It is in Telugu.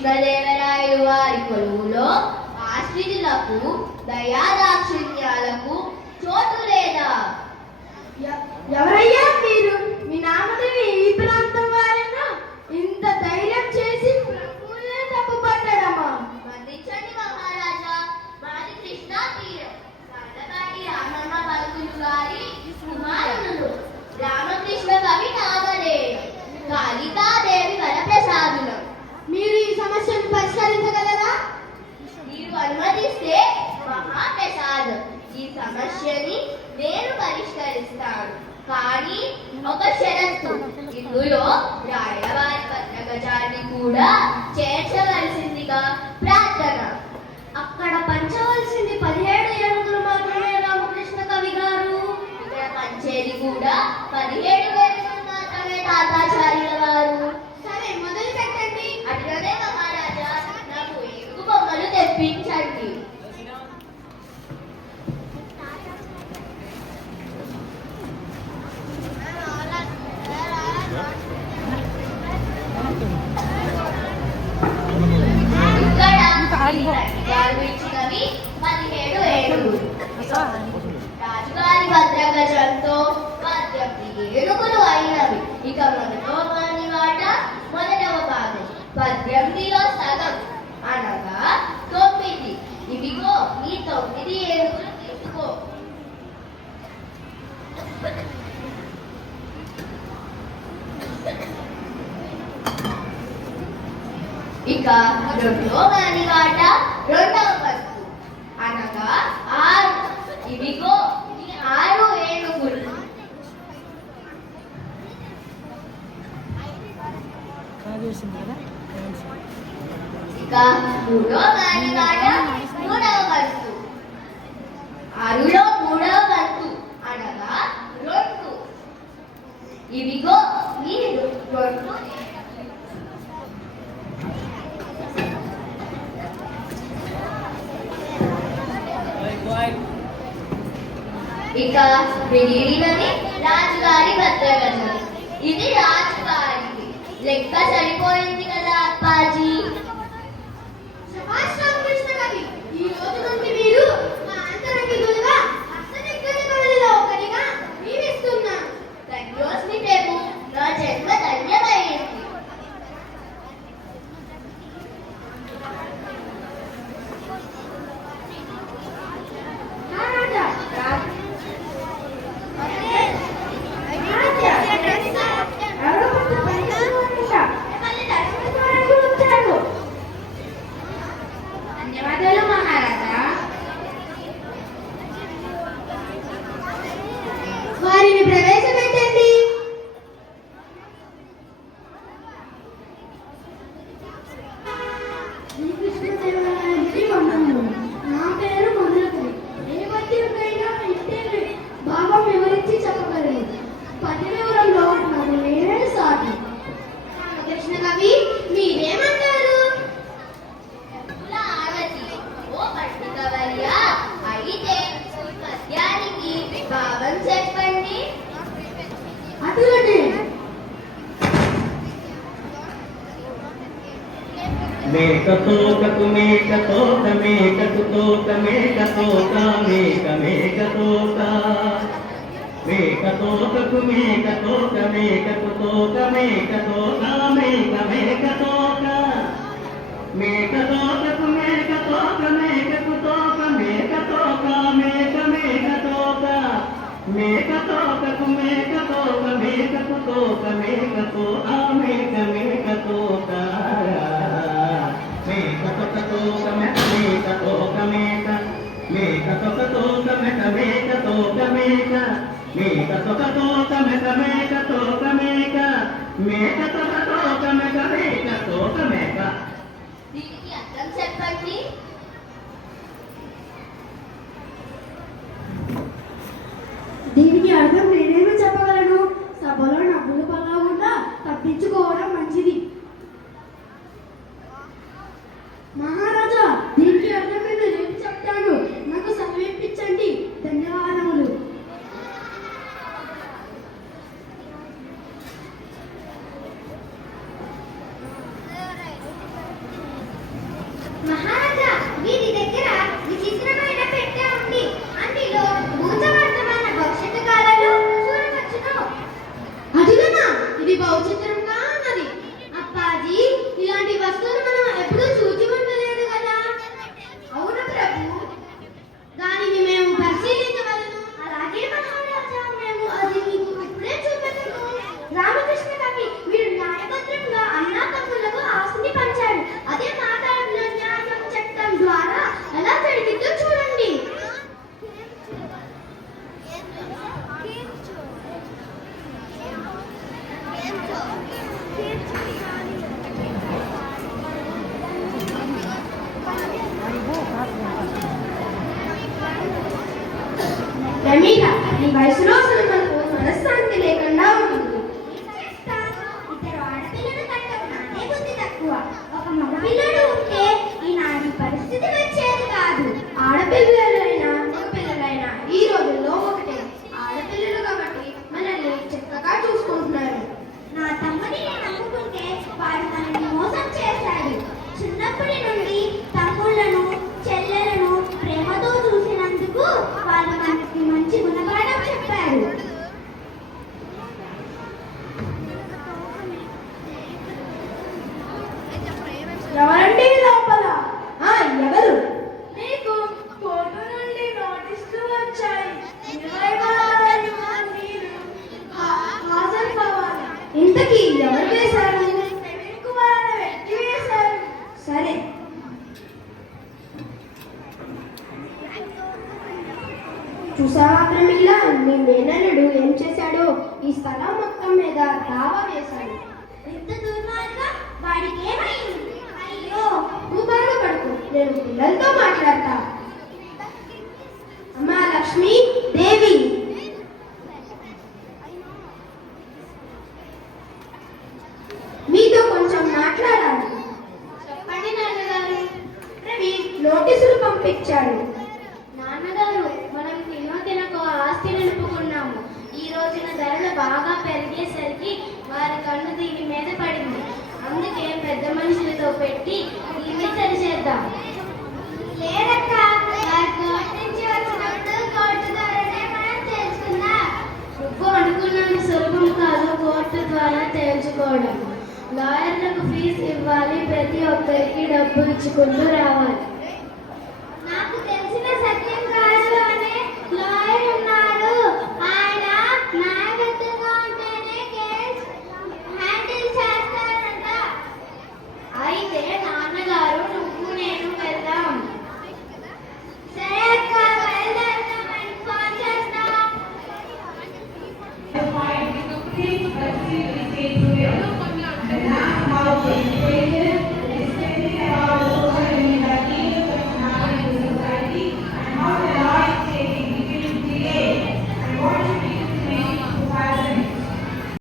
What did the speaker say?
కృష్ణదేవరాయలు వారి కొలువులో ఆశ్రితులకు దయాదాక్షిణ్యాలకు చోటు లేదా? ఎవరయ్యా మీరు? మీ నామదేవి ఈ ప్రాంతం వారేనా? ఇంత ధైర్యం చేసి ప్రభువునే తప్పుపట్టడమా? మన్నించండి మహారాజా, మాది కృష్ణా తీరం. కన్నపాటి రామమ్మ పలుకులు గారి కుమారులు రామకృష్ణ కవి నామదేవి, కాళికాదేవి వరప్రసాదులం. మీరు ఈ సమస్యను పరిష్కరించగలరా? మీరు అనుమతిస్తే మహాప్రసాదం, ఈ సమస్యని నేను పరిష్కరిస్తాను. కానీ ఒక షరతు, ఇందులో రాయవారి పత్రగజాన్ని కూడా చేర్చవలసిందిగా ప్రార్థన. అక్కడ పంచవలసింది 17 ఏనుగులు మాత్రమే రామకృష్ణ కవి గారు. ఇక్కడ పంచేది కూడా 17 ఏనుగులు మాత్రమే తాతాచార్యుల వారు. సరే, మొదలు పెట్టండి. అట్లనే మహారాజా, నాకు ఏనుగు బొమ్మలు తెప్పించండి. ఇచ్చినవి 17 ఏనుగులు. రాజుగారి భద్రగజంతో 18 ఏనుగులు అయినవి. ఇక మొదటి వాట మొదటవ భాగం 18లో సగం అనగా 9. ఇవిగో ఈ 9 ఏనుగులు తీసుకో. ఇక రెండో వాట రెండవ వస్తు అనగా 6. ఇవిగో ఈ 6 ఏనుగులు. ఇక మూడో వాట మూడవ వస్తు, 6లో మూడవ వస్తు అనగా 2. ఇవిగో ఈ 2. ఇక మిగిలినది రాజుగారి భద్రగజం. ఇది రాజుగారికి. లెక్క సరిపోయింది కదా అప్పాజీ? శభాష్ రామకృష్ణ కవి, ఈ రోజు నుండి మీరు మా అంతరంగికులుగా అష్టదిగ్గజములలో ఒకరిగా జీవిస్తున్నాను. ధన్యోస్మి ప్రభు, నా జన్మ ధన్యమైంది. ధన్యవాదాలు మహారాజా. వారిని ప్రవేశపెట్టండి. శ్రీకృష్ణదేవరాయలకి వందనములు. నా పేరు మధురకవి. ఏ పద్యంకైనా ఇంటే భావం వివరించి చెప్పగలను. పద్య వివరంలో నాకు నేనే సాటి. రామకృష్ణ కవి, మీరేమంటారు? ఓ పట్టికవర్య, అయితే ఈ పద్యానికి భావం చెప్పండి. అటులనే మేకతోకకు మేకతోక మేకతోక మేకతోక మేకతోక మేకతోకకు మేకతోక మేకతోక మేకతోక మేకతోక మేకతోకకు మేకతోక మేకతోక మేకతోక మేకతోక మేకతోకకు మేకతోక మేకతోక మేకతోక మేకతోక మేకతోక మేకతోక మేక మేకతోక మేక మేకతోక మేక మేకతోక మేక మేకతోక మేక మేకతోక మేక మేకతోక మేక. దీనికి అర్థం చెప్పండి. దీనికి అర్థం నేనేమి చెప్పగలను? సభలో నవ్వులు పలవకుండా తప్పించుకోవడం మంచిది. మహారాజా, దీనికి అర్థం నేను చెప్తాను. నాకు సమర్పించండి. ధన్యవాదములు. ప్రమీల, ఈ వయసులో అసలు మనకు మనశ్శాంతి లేకుండా ఉంటుంది. ఇద్దరు ఆడపిల్లలు కట్టడం నాదే బుద్ధి తక్కువ. ఒక మగపిల్లడు ఉంటే ఈనాటి పరిస్థితి వచ్చేది కాదు. ఆడపిల్లలైనా మగపిల్లలైనా ఈ రోజుల్లో ఒకటే. ఆడపిల్లలు కాబట్టి మనల్ని చక్కగా చూసుకుంటున్నారు. నా తమ్ముడిని నమ్ముకుంటే వాడు మనల్ని మోసం చేశాడు. చిన్నప్పటి నుండి తమ్ముళ్లను చెల్లెలను ప్రేమతో చూసినందుకు వాళ్ళు మనకి మంచి గుణపాఠం చెప్పారు. ఎవరండి లోపల? ఎవరు? మీకు కోర్టు నుండి నోటీసులు వచ్చాయి. 20 మీరు హాజరు కావాలి. ఇంతకీ ఎవరు వేశారు? ప్రవీణ్ కుమార్ అనే వ్యక్తి వేశారు. సరే. చూసావా ప్రమిళ, మీ మేనల్లుడు ఏం చేశాడో? ఈ స్థలం మొత్తం మీద దావా వేశాడు. ఎంత దుర్మార్గం! వాడికి ఏమైంది? అయ్యో, నువ్వు బాధపడకు, నేను పిల్లలతో మాట్లాడతా. అమ్మా లక్ష్మి దేవి, మీతో కొంచెం మాట్లాడాలి. చెప్పండి నాన్నగారు. రవి నోటీసులు పంపించాడు. నాన్నగారు, మనం తినకో ఆస్తి నిలుపుకున్నాము. ఈ రోజున ధరలు బాగా పెరిగేసరికి వారి కన్ను దీని మీద పడింది. అందుకే పెద్ద మనుషులతో పెట్టి దీన్ని సరిచేద్దాం. లేదక్క, వారి కోర్టు నుంచి వచ్చినప్పుడు కోర్టు ద్వారానే మనం తెలుసుకుందాం. నువ్వు అనుకున్నంత సులభం కాదు కోర్టు ద్వారా తేల్చుకోవడం. లాయర్లకు ఫీజు ఇవ్వాలి, ప్రతి ఒక్కరికి డబ్బు ఇచ్చుకుంటూ రావాలి.